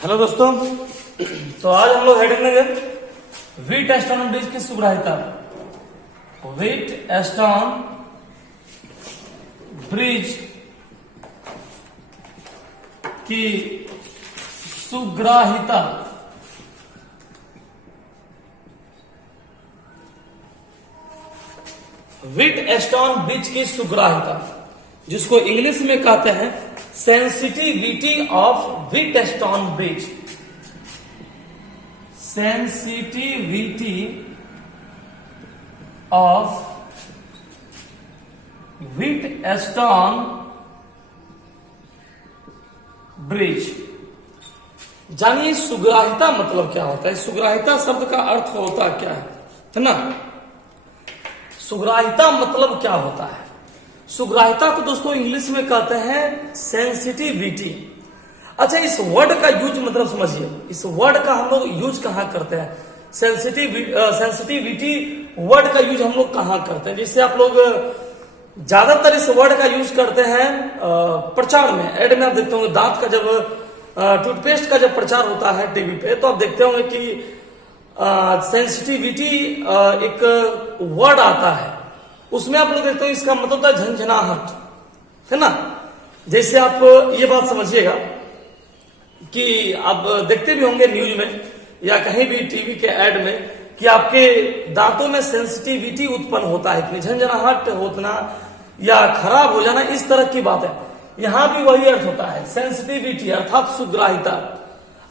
Hello दोस्तों, तो आज हम लोग हेडिंग लेंगे व्हीट एस्टॉन ब्रिज की सुग्राहिता। व्हीट एस्टॉन ब्रिज की सुग्राहिता। व्हीट एस्टॉन ब्रिज की सुग्राहिता, जिसको इंग्लिश में कहते हैं sensitivity of wheat Ashton bridge. Sensitivity of wheat Ashton bridge. जानिए सुग्राहिता मतलब क्या होता है। सुग्राहिता शब्द का अर्थ होता क्या है ना। सुग्राहिता मतलब क्या होता है। सुग्राहिता को दोस्तों इंग्लिश में कहते हैं सेंसिटिविटी। अच्छा, इस वर्ड का यूज मतलब समझिए, इस वर्ड का हम लोग यूज कहां करते हैं। सेंसिटिविटी वर्ड का यूज हम लोग कहां करते हैं। जैसे आप लोग ज्यादातर इस वर्ड का यूज करते हैं प्रचार में, एड में। आप देखते होंगे दांत का जब टूथपेस्ट का जब प्रचार होता है टीवी पे, तो आप देखते होंगे कि सेंसिटिविटी एक वर्ड आता है, उसमें आप लोग देखते हो इसका मतलब होता है झंझनाहट, है ना। जैसे आप ये बात समझिएगा कि आप देखते भी होंगे न्यूज में या कहीं भी टीवी के ऐड में कि आपके दांतों में सेंसिटिविटी उत्पन्न होता है, कि झंझनाहट होना या खराब हो जाना, इस तरह की बात है। यहां भी वही अर्थ होता है, सेंसिटिविटी अर्थात सुग्राहिता।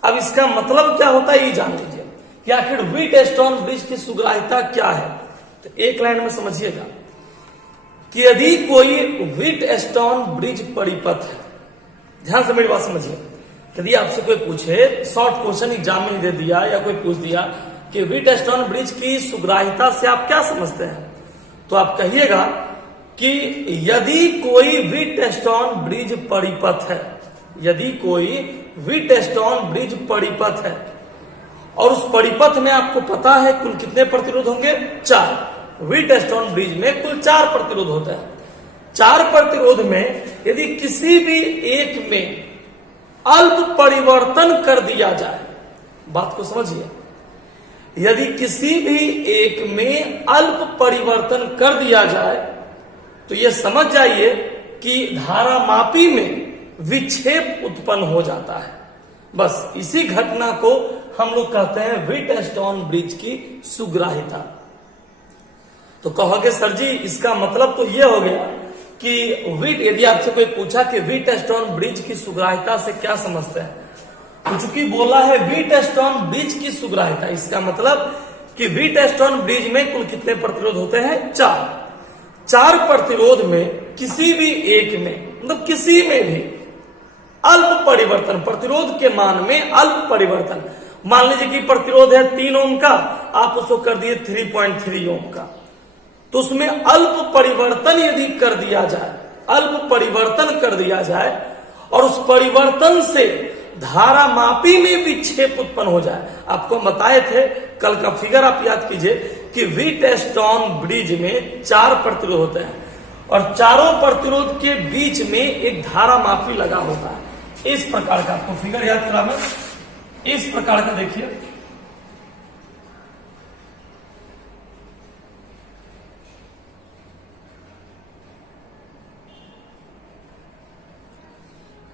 अब इसका मतलब क्या होता है ये जान लीजिए कि आखिर व्हीट एस्टॉन ब्रिज की सुग्राहिता क्या है। तो एक लाइन में समझिएगा कि यदि कोई व्हीट एस्टॉन ब्रिज परिपथ है, ध्यान से मेरी बात समझिए। यदि आपसे कोई पूछे, शॉर्ट क्वेश्चन एग्जाम में दे दिया या कोई पूछ दिया कि व्हीट एस्टॉन ब्रिज की सुग्राहिता से आप क्या समझते हैं, तो आप कहिएगा कि यदि कोई व्हीट एस्टॉन ब्रिज परिपथ है, यदि कोई व्हीट एस्टॉन ब्रिज परिपथ है और उस परिपथ में आपको पता है कुल कितने प्रतिरोध होंगे, 4। व्हीट एस्टॉन ब्रिज में कुल 4 प्रतिरोध होता है। 4 प्रतिरोध में यदि किसी भी एक में अल्प परिवर्तन कर दिया जाए, बात को समझिए, यदि किसी भी एक में अल्प परिवर्तन कर दिया जाए तो यह समझ जाइए कि धारामापी में विक्षेप उत्पन्न हो जाता है। बस इसी घटना को हम लोग कहते हैं व्हीट एस्टॉन ब्रिज की सुग्राहिता। तो कहोगे सर जी इसका मतलब तो यह हो गया कि व्हीट, यदि आपसे कोई पूछा कि व्हीट एस्टॉन ब्रिज की सुग्राहिता से क्या समझते हैं, तो चूंकि बोला है व्हीट एस्टॉन ब्रिज की सुग्राहिता, इसका मतलब कि व्हीट एस्टॉन ब्रिज में कुल कितने प्रतिरोध होते हैं, 4 प्रतिरोध में किसी भी एक में, मतलब किसी में भी अल्प परिवर्तन, प्रतिरोध के मान में अल्प परिवर्तन, मान लीजिए कि प्रतिरोध है 3 ओम का, आप उसको कर दिए 3.3 ओम का, तो उसमें अल्प परिवर्तन यदि कर दिया जाए, अल्प परिवर्तन कर दिया जाए और उस परिवर्तन से धारामापी में विक्षेप उत्पन्न हो जाए। आपको बताए थे कल का फिगर, आप याद कीजिए कि व्हीट एस्टॉन ब्रिज में 4 प्रतिरोध होते हैं और चारों प्रतिरोध के बीच में एक धारामापी लगा होता है। इस प्रकार का आपको फिगर याद करा मैं, इस प्रकार का देखिए,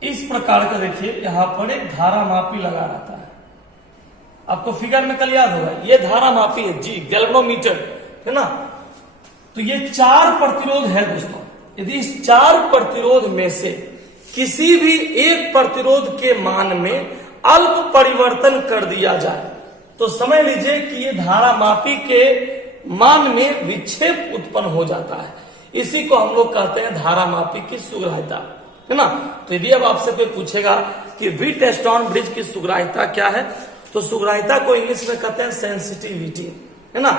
इस प्रकार का देखिए, यहां पर एक धारामापी लगा रहता है। आपको फिगर में कल याद होगा, ये धारामापी है जी, गैल्वेनोमीटर, है ना। तो ये 4 प्रतिरोध है दोस्तों। यदि इस 4 प्रतिरोध में से किसी भी एक प्रतिरोध के मान में अल्प परिवर्तन कर दिया जाए तो समझ लीजिए कि ये धारामापी के मान में विक्षेप उत्पन्न हो जाता है। इसी को हम लोग कहते हैं धारामापी की सुग्राहिता, है ना। तो यदि अब आपसे कोई पूछेगा कि व्हीट एस्टॉन ब्रिज की सुग्राहिता क्या है, तो सुग्राहिता को इंग्लिश में कहते हैं सेंसिटिविटी, है ना।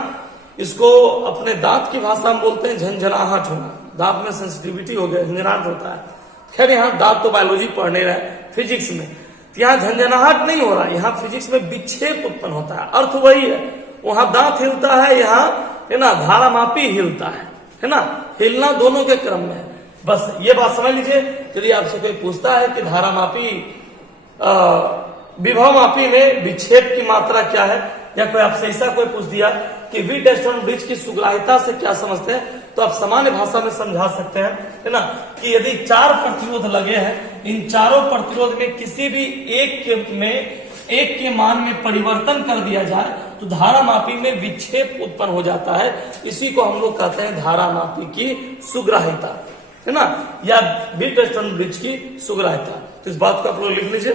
इसको अपने दांत की भाषा में बोलते हैं झंझनाहट होना। दांत में सेंसिटिविटी हो गया, झंझनाहट होता है। खैर यहाँ दांत तो बायोलॉजी पढ़ने रहे, फिजिक्स में, तो यहाँ झंझनाहट नहीं हो रहा, यहाँ फिजिक्स में विक्षेप उत्पन्न होता है। अर्थ वही है, वहां दांत हिलता है, यहाँ है ना धारामापी हिलता है ना। हिलना दोनों के क्रम में है। बस ये बात समझ लीजिए। यदि आपसे कोई पूछता है कि धारामापी विभव मापी में विक्षेप की मात्रा क्या है, या कोई आपसे ऐसा कोई पूछ दिया कि व्हीटस्टोन ब्रिज की सुग्राह्यता से क्या समझते हैं, तो आप सामान्य भाषा में समझा सकते हैं, है ना, कि यदि 4 प्रतिरोध लगे हैं, इन चारों प्रतिरोध में किसी भी एक के मान में परिवर्तन कर दिया जाए तो धारामापी में विक्षेप उत्पन्न हो जाता है। इसी को हम लोग कहते हैं धारामापी की सुग्राह्यता, है ना, या व्हीटस्टोन ब्रिज की सुग्राह्यता। तो इस बात को आप लोग लिख लीजिए,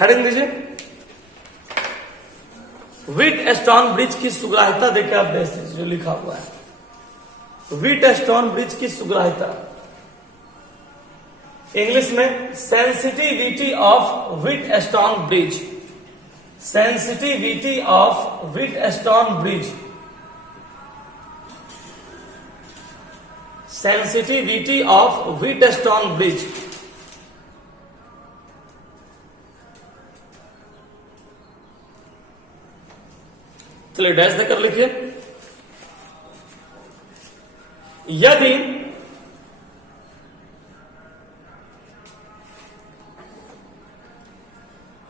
हेडिंग लीजिए, व्हीटस्टोन ब्रिज की सुग्राह्यता। देखिए आप देख लीजिए जो लिखा हुआ है, व्हीटस्टोन ब्रिज की सुग्राह्यता, इंग्लिश में sensitivity of Wheatstone bridge, sensitivity of Wheatstone bridge, sensitivity of Wheatstone bridge. चलिए डैश देकर लिखिए, यदि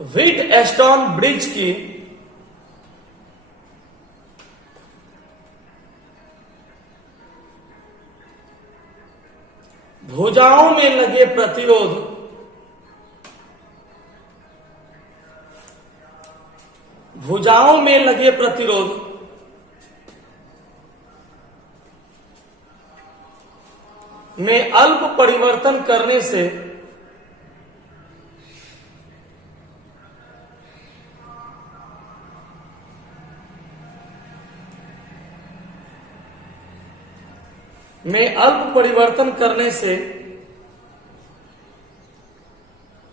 व्हीटस्टोन ब्रिज की भुजाओं में लगे प्रतिरोध में अल्प परिवर्तन करने से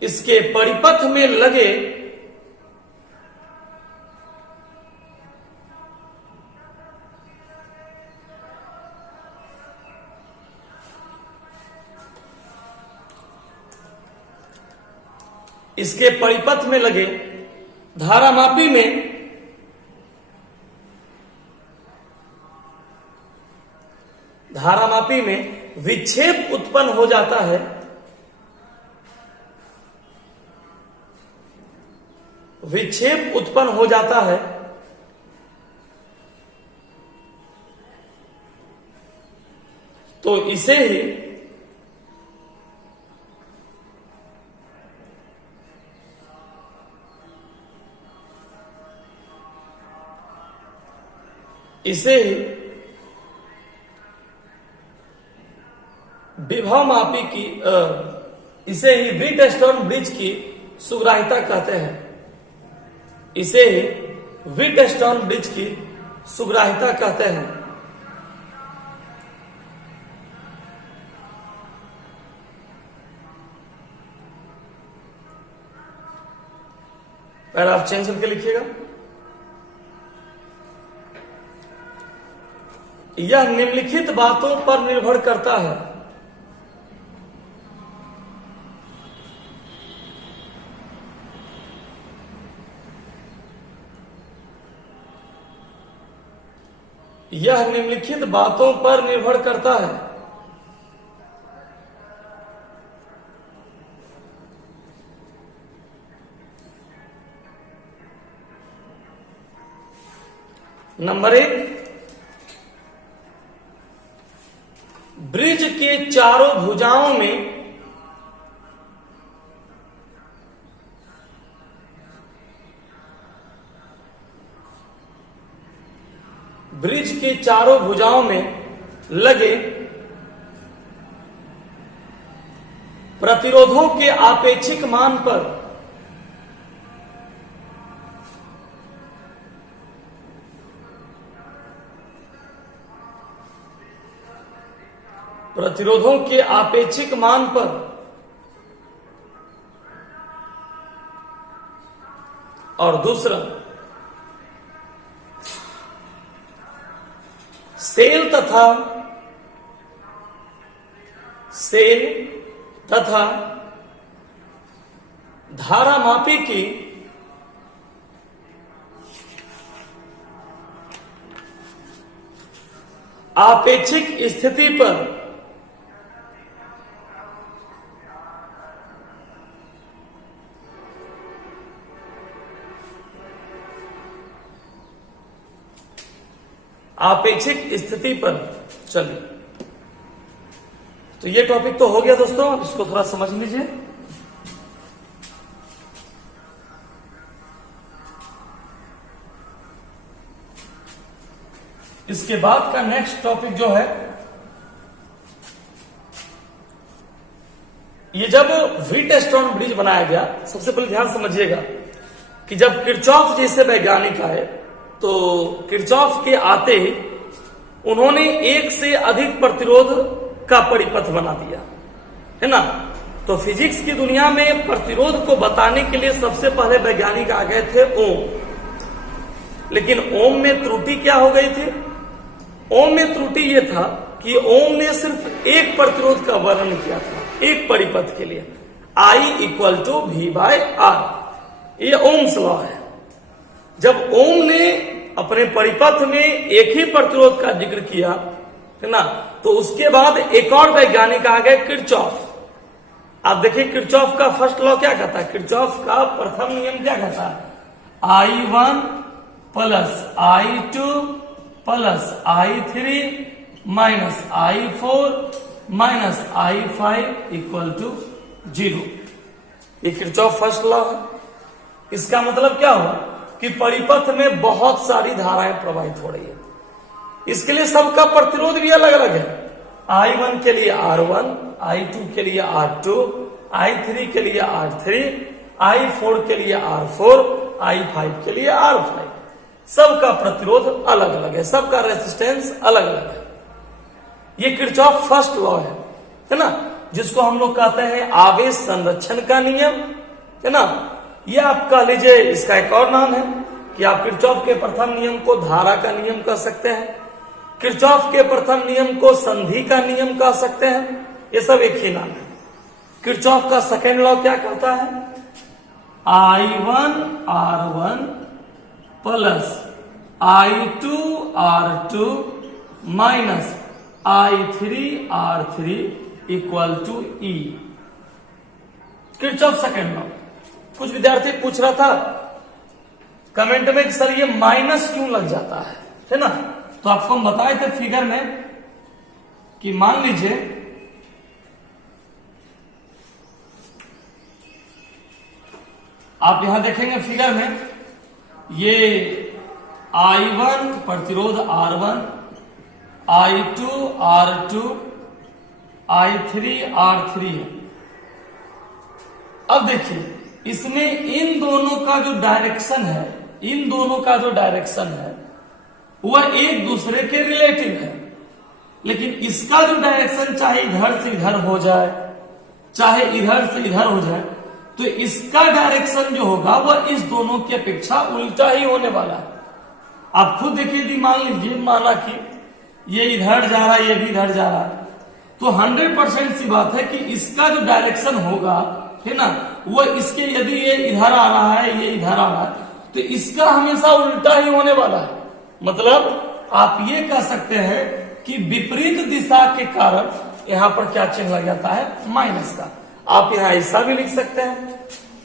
इसके परिपथ में लगे धारामापी में विक्षेप उत्पन्न हो जाता है, तो इसे ही विभव मापी की इसे ही व्हीटस्टोन ब्रिज की सुग्राह्यता कहते हैं, इसे ही व्हीटस्टोन ब्रिज की सुग्राह्यता कहते हैं। पैराग्राफ चेंज करके लिखिएगा, यह निम्नलिखित बातों पर निर्भर करता है, यह निम्नलिखित बातों पर निर्भर करता है, नंबर 1, ब्रिज के चारों भुजाओं में लगे प्रतिरोधों के आपेक्षिक मान पर और दूसरा सेल तथा धारामापी की आपेक्षिक स्थिति पर आपेक्षिक स्थिति पर चलिए। तो ये टॉपिक तो हो गया दोस्तों, इसको थोड़ा समझ लीजिए। इसके बाद का नेक्स्ट टॉपिक जो है, ये जब व्हीटस्टोन ब्रिज बनाया गया, सबसे पहले ध्यान समझिएगा कि जब किरचॉफ जैसे वैज्ञानिक आए तो किरचॉफ के आते ही उन्होंने एक से अधिक प्रतिरोध का परिपथ बना दिया, है ना। तो फिजिक्स की दुनिया में प्रतिरोध को बताने के लिए सबसे पहले वैज्ञानिक आ गए थे ओम। लेकिन ओम में त्रुटि क्या हो गई थी? ओम में त्रुटि ये था कि ओम ने सिर्फ एक प्रतिरोध का वर्णन किया था, एक परिपथ के लिए, I = V/R। ये ओम्स लॉ है। जब ओम ने अपने परिपथ में एक ही प्रतिरोध का जिक्र किया, है ना, तो उसके बाद एक और वैज्ञानिक आ गए, किरचॉफ। आप देखिए किरचॉफ का फर्स्ट लॉ क्या कहता है, किरचॉफ का प्रथम नियम क्या कहता है, I1 + I2 + I3 - I4 - I5 = 0। ये किरचॉफ फर्स्ट लॉ है। इसका मतलब क्या हुआ कि परिपथ में बहुत सारी धाराएं प्रवाहित हो रही है, इसके लिए सबका प्रतिरोध भी अलग अलग है। I1 के लिए R1, I2 के लिए R2, I3 के लिए R3, I4 के लिए R4, I5 के लिए R5। सबका प्रतिरोध अलग अलग है, सबका रेसिस्टेंस अलग अलग है। ये किरचॉफ फर्स्ट लॉ है ना, जिसको हम लोग कहते हैं आवेश संरक्षण का नियम, है ना। ये आप कह लीजिए, इसका एक और नाम है कि आप किरचॉफ के प्रथम नियम को धारा का नियम कह सकते हैं, किरचॉफ के प्रथम नियम को संधि का नियम कह सकते हैं। ये सब एक ही नाम है। किरचॉफ का सेकेंड लॉ क्या कहता है, I1 R1 + I2 R2 - I3 R3 = E। Kirchhoff second law. कुछ विद्यार्थी पूछ रहा था कमेंट में कि सर ये माइनस क्यों लग जाता है ना। तो आपको हम बताए थे फिगर में कि मान लीजिए आप यहां देखेंगे फिगर में, ये I1 प्रतिरोध R1, I2 R2, I3 R3 है। अब देखिए इसमें इन दोनों का जो डायरेक्शन है, इन दोनों का जो डायरेक्शन है वह एक दूसरे के रिलेटिव है। लेकिन इसका जो डायरेक्शन चाहे इधर से इधर हो जाए, चाहे इधर से इधर हो जाए, तो इसका डायरेक्शन जो होगा वह इस दोनों की अपेक्षा उल्टा ही होने वाला है। आप खुद देखिए, यदि मान लीजिए, माना कि ये इधर जा रहा है, ये भी इधर जा रहा है, तो 100% सी बात है कि इसका जो डायरेक्शन होगा, है ना, वो इसके, यदि ये इधर आ रहा है, ये इधर आ रहा है, तो इसका हमेशा उल्टा ही होने वाला है। मतलब आप ये कह सकते हैं कि विपरीत दिशा के कारण यहां पर क्या चिन्ह लग जाता है, माइनस का। आप यहां ऐसा भी लिख सकते हैं,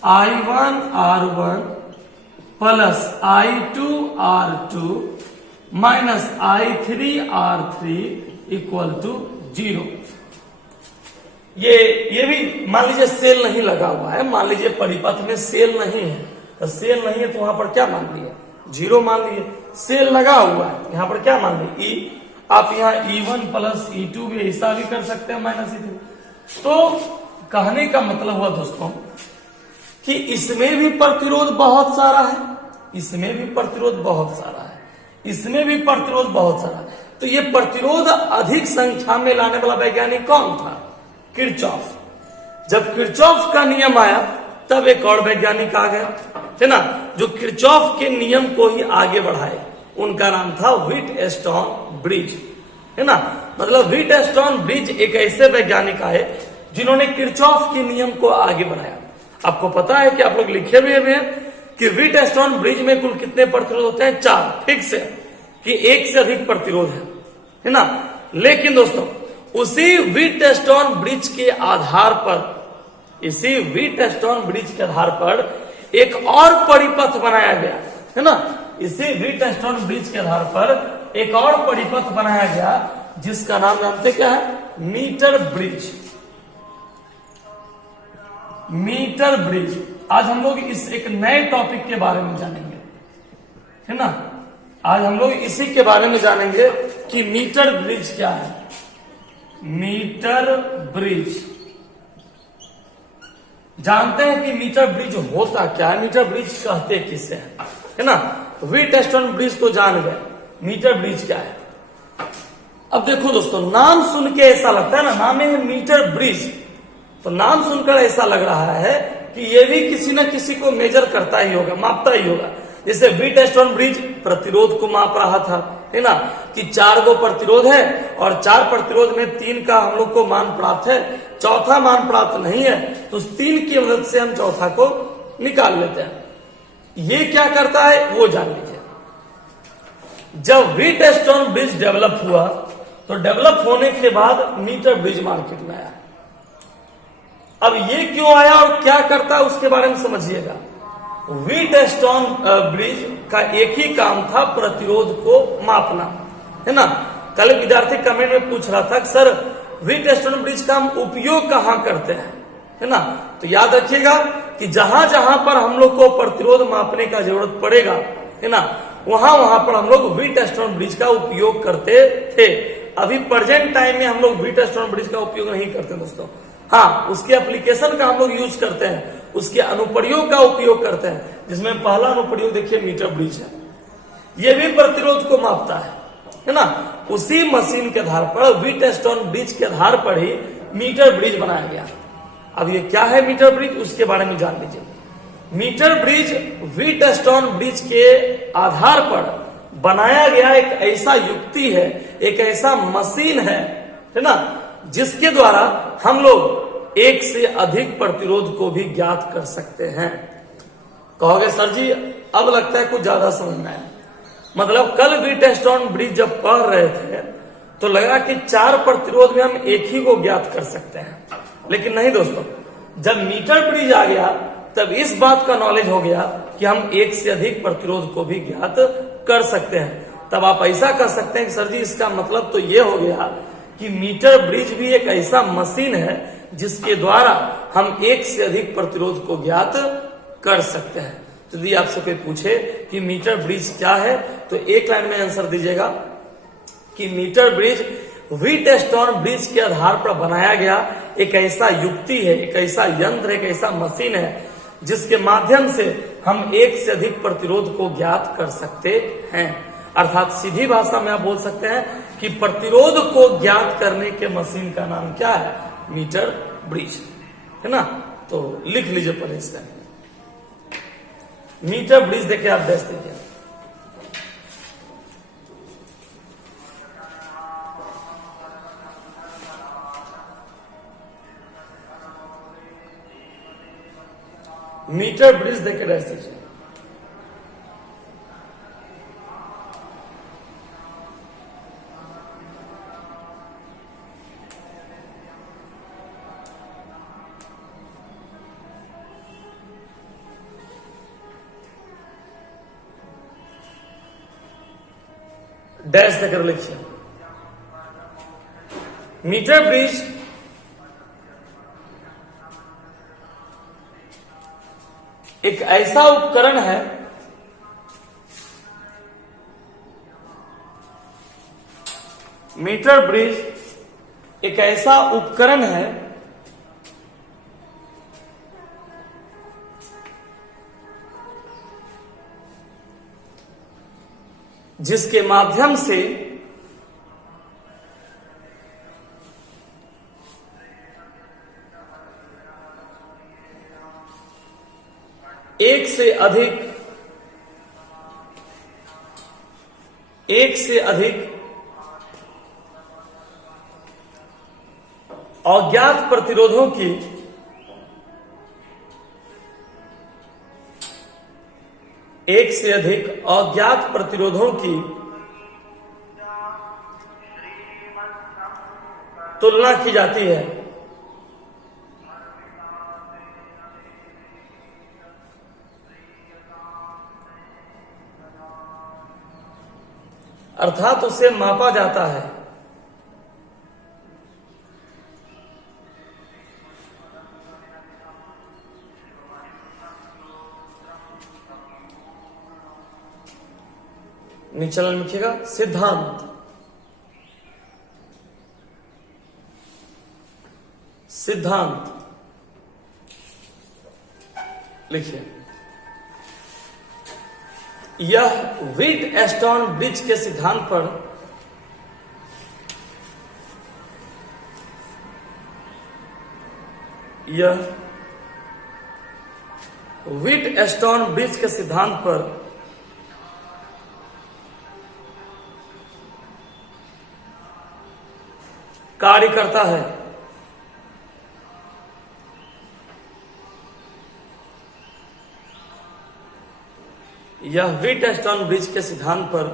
I1 R1 + I2 R2 - I3 R3 = 0। ये भी मान लीजिए सेल नहीं लगा हुआ है, मान लीजिए परिपथ में सेल नहीं है, तो सेल नहीं है तो वहां पर क्या मान लिए, 0 मान लिए। सेल लगा हुआ है, यहां पर क्या मान लिए, E। आप यहाँ E1 + E2 भी ऐसा भी कर सकते हैं, -E3। तो कहने का मतलब हुआ दोस्तों कि इसमें भी प्रतिरोध बहुत सारा है, इसमें भी प्रतिरोध बहुत सारा है, इसमें भी प्रतिरोध बहुत सारा है। तो ये प्रतिरोध अधिक संख्या में लाने वाला वैज्ञानिक कौन था, किरचॉफ। जब किरचॉफ का नियम आया तब एक और वैज्ञानिक आ गया, है ना, जो किरचॉफ के नियम को ही आगे बढ़ाए। उनका नाम था व्हीटस्टोन ब्रिज, है ना। मतलब व्हीटस्टोन ब्रिज एक ऐसे वैज्ञानिक आए जिन्होंने किरचॉफ के नियम को आगे बढ़ाया। आपको पता है कि आप लोग लिखे हुए हैं कि व्हीटस्टोन ब्रिज में कुल कितने प्रतिरोध होते हैं, 4 फिक्स है कि एक से अधिक प्रतिरोध है ना। लेकिन दोस्तों उसी व्हीटस्टोन ब्रिज के आधार पर, इसी व्हीटस्टोन ब्रिज के आधार पर एक और परिपथ बनाया गया, है ना। इसी व्हीटस्टोन ब्रिज के आधार पर एक और परिपथ बनाया गया जिसका नाम जानते क्या है? Metre bridge. Metre bridge. आज हम लोग इस एक नए टॉपिक के बारे में जानेंगे, है ना। आज हम लोग इसी के बारे में जानेंगे कि मीटर ब्रिज क्या है। मीटर ब्रिज जानते हैं कि मीटर ब्रिज होता क्या है, मीटर ब्रिज कहते किसे है ना। वीटस्टोन ब्रिज तो जान गए, मीटर ब्रिज क्या है। अब देखो दोस्तों, नाम सुन के ऐसा लगता है ना, नाम है मीटर ब्रिज, तो नाम सुनकर ऐसा लग रहा है कि ये भी किसी न किसी को मेजर करता ही होगा, मापता ही होगा। जैसे वीटस्टोन ब्रिज प्रतिरोध को माप रहा था, है ना, कि 4 गो प्रतिरोध है और 4 प्रतिरोध में 3 का हम लोग को मान प्राप्त है, चौथा मान प्राप्त नहीं है, तो उस 3 की मदद से हम चौथा को निकाल लेते हैं। ये क्या करता है वो जान लीजिए। जब वीटस्टोन ब्रिज डेवलप हुआ तो डेवलप होने के बाद मीटर ब्रिज मार्केट में आया। अब ये क्यों आया और क्या करता है उसके बारे में समझिएगा। वीटस्टोन ब्रिज का एक ही काम था, प्रतिरोध को मापना, है ना। कल विद्यार्थी कमेंट में पूछ रहा था कि सर वीटस्टोन ब्रिज का हम उपयोग कहाँ करते हैं, है ना। तो याद रखिएगा कि जहां जहां पर हम लोग को प्रतिरोध मापने का जरूरत पड़ेगा, है ना, वहां वहां पर हम लोग वीटस्टोन ब्रिज का उपयोग करते थे। अभी प्रेजेंट टाइम में हम लोग वीटस्टोन ब्रिज का उपयोग नहीं करते दोस्तों। हाँ, उसके एप्लीकेशन का हम लोग यूज करते हैं, उसके अनुप्रयोग का उपयोग करते हैं, जिसमें पहला अनुप्रयोग देखिए मीटर ब्रिज है। यह भी प्रतिरोध को मापता है ना। उसी मशीन के आधार पर, वीटस्टोन ब्रिज के आधार पर ही मीटर ब्रिज बनाया गया। अब ये क्या है मीटर ब्रिज, उसके बारे में जान लीजिए। मीटर ब्रिज वीटस्टोन ब्रिज के आधार पर बनाया गया एक ऐसा युक्ति है, एक ऐसा मशीन है ना, जिसके द्वारा हम लोग एक से अधिक प्रतिरोध को भी ज्ञात कर सकते हैं। कहोगे सर जी अब लगता है कुछ ज्यादा समझ में आया। मतलब कल वीटस्टोन ब्रिज जब पढ़ रहे थे तो लगा कि 4 प्रतिरोध में हम एक ही को ज्ञात कर सकते हैं, लेकिन नहीं दोस्तों। जब मीटर ब्रिज आ गया तब इस बात का नॉलेज हो गया कि हम एक से अधिक प्रतिरोध को भी ज्ञात कर सकते हैं। तब आप ऐसा कर सकते हैं कि सर जी इसका मतलब तो ये हो गया कि मीटर ब्रिज भी एक ऐसा मशीन है जिसके द्वारा हम एक से अधिक प्रतिरोध को ज्ञात कर सकते हैं। तो यदि आपसे कोई पूछे कि मीटर ब्रिज क्या है तो एक लाइन में आंसर दीजिएगा कि मीटर ब्रिज वीटस्टोन ब्रिज के आधार पर बनाया गया एक ऐसा युक्ति है, एक ऐसा यंत्र, एक ऐसा मशीन है जिसके माध्यम से हम एक से अधिक प्रतिरोध को ज्ञात कर सकते हैं। अर्थात सीधी भाषा में आप बोल सकते हैं कि प्रतिरोध को ज्ञात करने के मशीन का नाम क्या है? मीटर ब्रिज, है ना। तो लिख लीजिए पहले इसका मीटर ब्रिज। देखिए आप देख देखिए, मीटर ब्रिज देखे रह दीजिए। डैश देकर लिखिए। मीटर ब्रिज एक ऐसा उपकरण है मीटर ब्रिज एक ऐसा उपकरण है जिसके माध्यम से एक से अधिक अज्ञात प्रतिरोधों की तुलना की जाती है। अर्थात उसे मापा जाता है। नीचे लाइन लिखिएगा सिद्धांत। सिद्धांत लिखिए। यह व्हीट एस्टॉन ब्रिज के सिद्धांत पर व्हीट एस्टॉन ब्रिज के सिद्धांत पर कार्य करता है। यह व्हीट एस्टॉन ब्रिज के सिद्धांत पर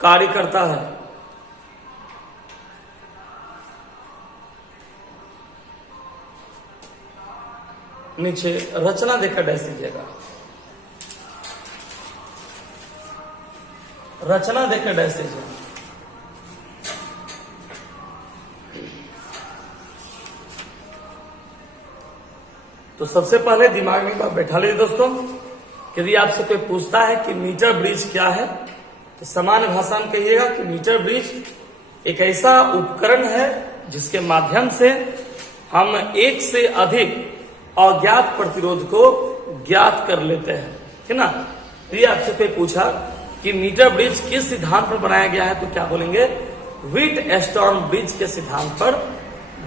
कार्य करता है। नीचे रचना देकर डैश दीजिएगा। रचना देकर डैश दीजिएगा। तो सबसे पहले दिमाग में बात बैठा लीजिए दोस्तों, यदि आपसे कोई पूछता है कि मीटर ब्रिज क्या है, तो सामान्य भाषा में कहिएगा कि मीटर ब्रिज एक ऐसा उपकरण है जिसके माध्यम से हम एक से अधिक अज्ञात प्रतिरोध को ज्ञात कर लेते हैं, है ना। यदि आपसे कोई पूछा कि मीटर ब्रिज किस सिद्धांत पर बनाया गया है, तो क्या बोलेंगे? व्हीट एस्टॉन ब्रिज के सिद्धांत पर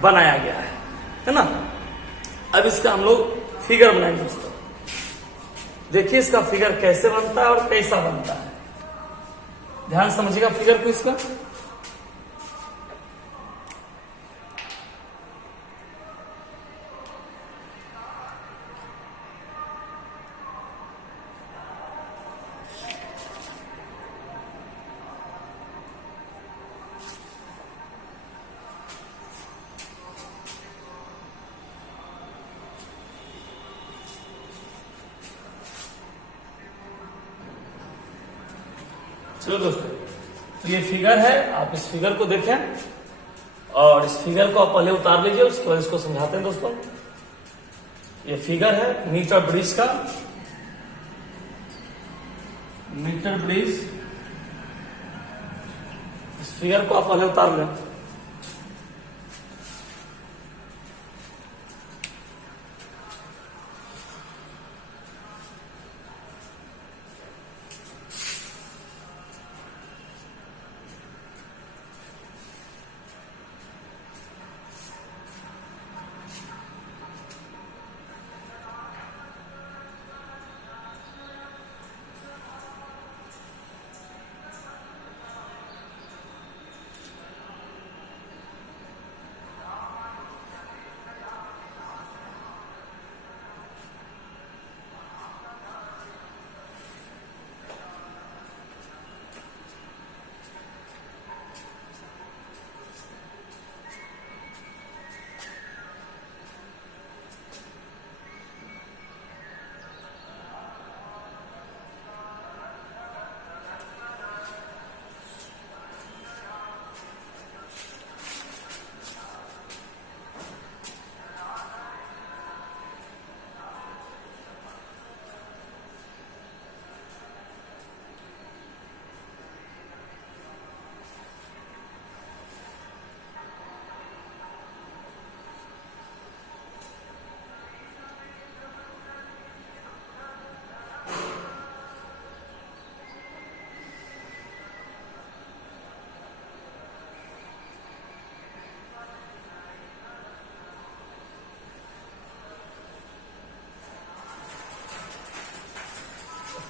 बनाया गया है ना। अब इसका हम लोग फिगर बनाएंगे दोस्तों। देखिए इसका फिगर कैसे बनता है और कैसा बनता है, ध्यान समझिएगा फिगर को इसका। चलो दोस्तों, तो ये फिगर है, आप इस फिगर को देखें और इस फिगर को आप पहले उतार लीजिए, उसके बाद इसको समझाते हैं दोस्तों। ये फिगर है मीटर ब्रिज का, मीटर ब्रिज। इस फिगर को आप पहले उतार लें।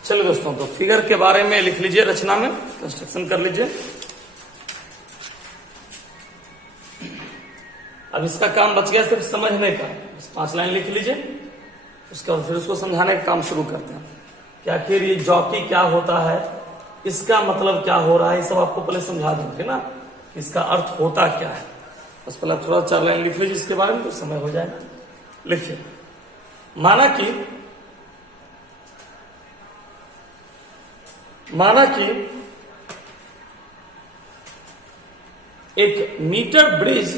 चलो दोस्तों, तो फिगर के बारे में लिख लीजिए, रचना में कंस्ट्रक्शन कर लीजिए। अब इसका काम बच गया सिर्फ समझने का। 5 लाइन लिख लीजिए, उसके बाद फिर उसको समझाने का काम शुरू करते हैं कि आखिर ये जॉकी क्या होता है, इसका मतलब क्या हो रहा है, ये सब आपको पहले समझा दूंगे ना, इसका अर्थ होता क्या है। बस पहले थोड़ा 4 लाइन लिख लीजिए इसके बारे में, तो समय हो जाएगा। लिखिए, माना कि एक मीटर ब्रिज,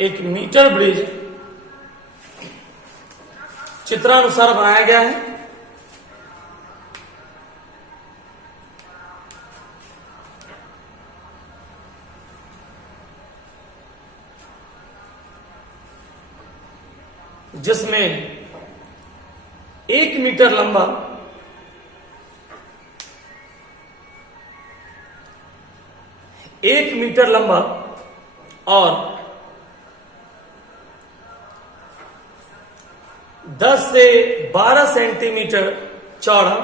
एक मीटर ब्रिज चित्रानुसार बनाया गया है। जिसमें 1 मीटर लंबा और 10 से 12 सेंटीमीटर चौड़ा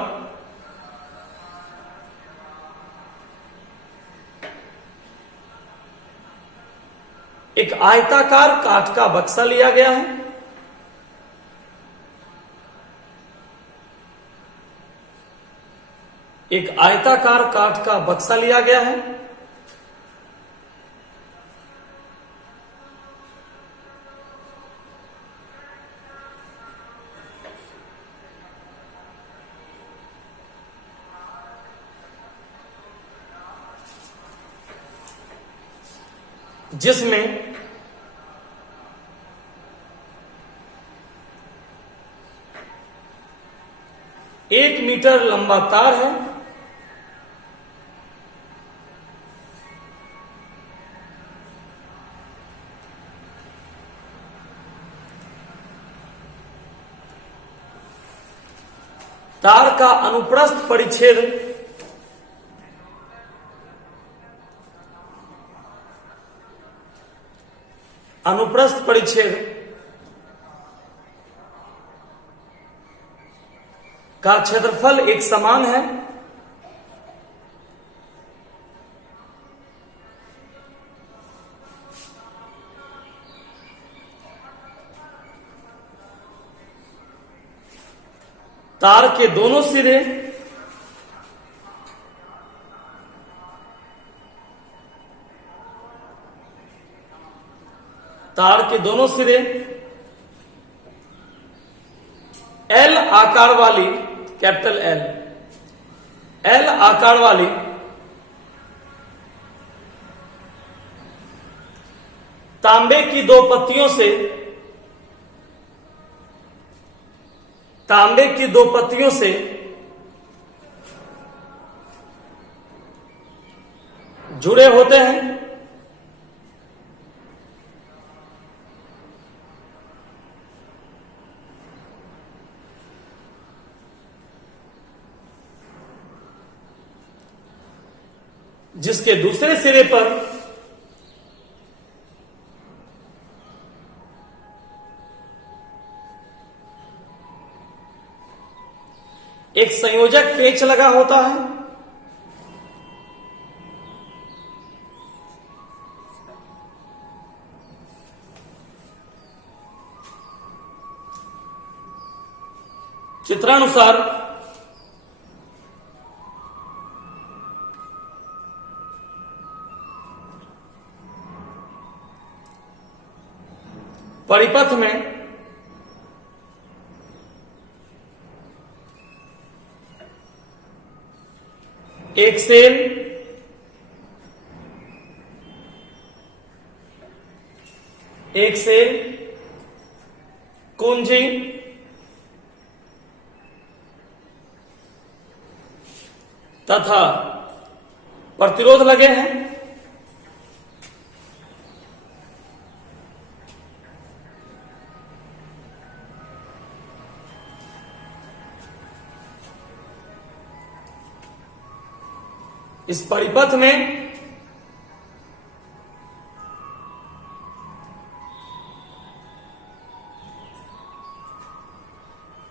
एक आयताकार काठ का बक्सा लिया गया है। एक आयताकार काठ का बक्सा लिया गया है। जिसमें एक मीटर लंबा तार है। तार का अनुप्रस्थ परिच्छेद का क्षेत्रफल एक समान है। तार के दोनों सिरे एल आकार वाली, कैपिटल एल आकार वाली तांबे की दो पत्तियों से जुड़े होते हैं। जिसके दूसरे सिरे पर एक संयोजक पेच लगा होता है। चित्रानुसार परिपथ में एक सेल, कुंजी तथा प्रतिरोध लगे हैं। इस परिपथ में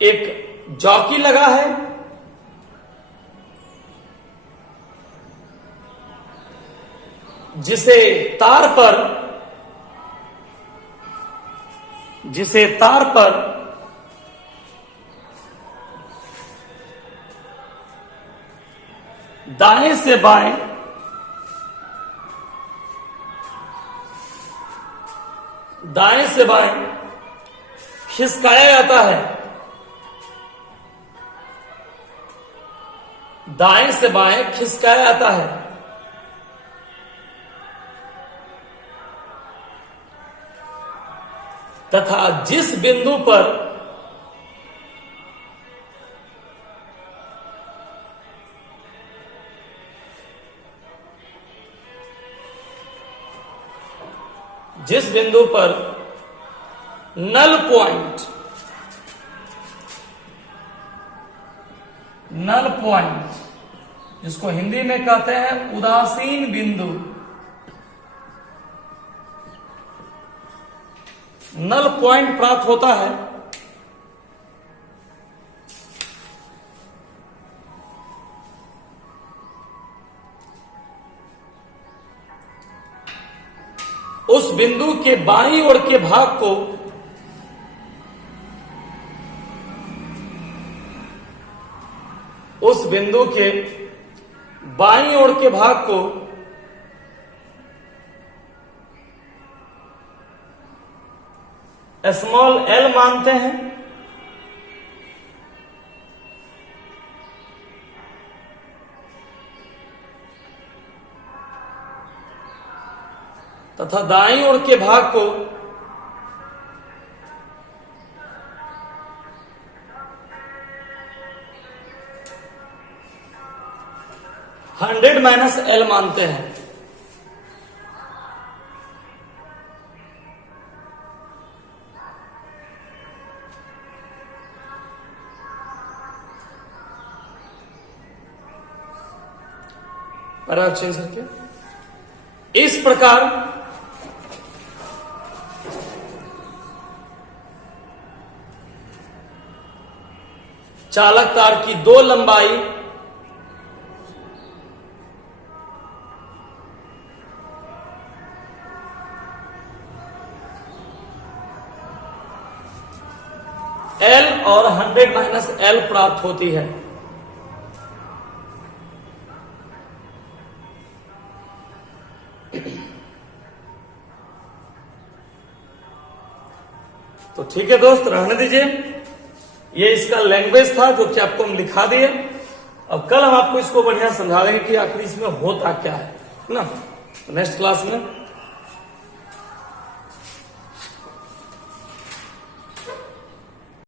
एक जॉकी लगा है। जिसे तार पर दाएं से बाएं खिसकाया जाता है। दाएं से बाएं खिसकाया जाता है। तथा जिस बिंदु पर नल पॉइंट जिसको हिंदी में कहते हैं उदासीन बिंदु, नल पॉइंट प्राप्त होता है, उस बिंदु के बाईं ओर के भाग को स्मॉल एल मानते हैं। तथा दाईं ओर के भाग को -100 मानते हैं। पैराग्राफ चेंज करके इस प्रकार चालक तार की दो लंबाई L और 100-L प्राप्त होती है। तो ठीक है दोस्त, रहने दीजिए। ये इसका लैंग्वेज था जो कि आपको हम लिखा दिए। अब कल हम आपको इसको बढ़िया समझा देंगे कि आखिर इसमें होता क्या है ना। नेक्स्ट क्लास में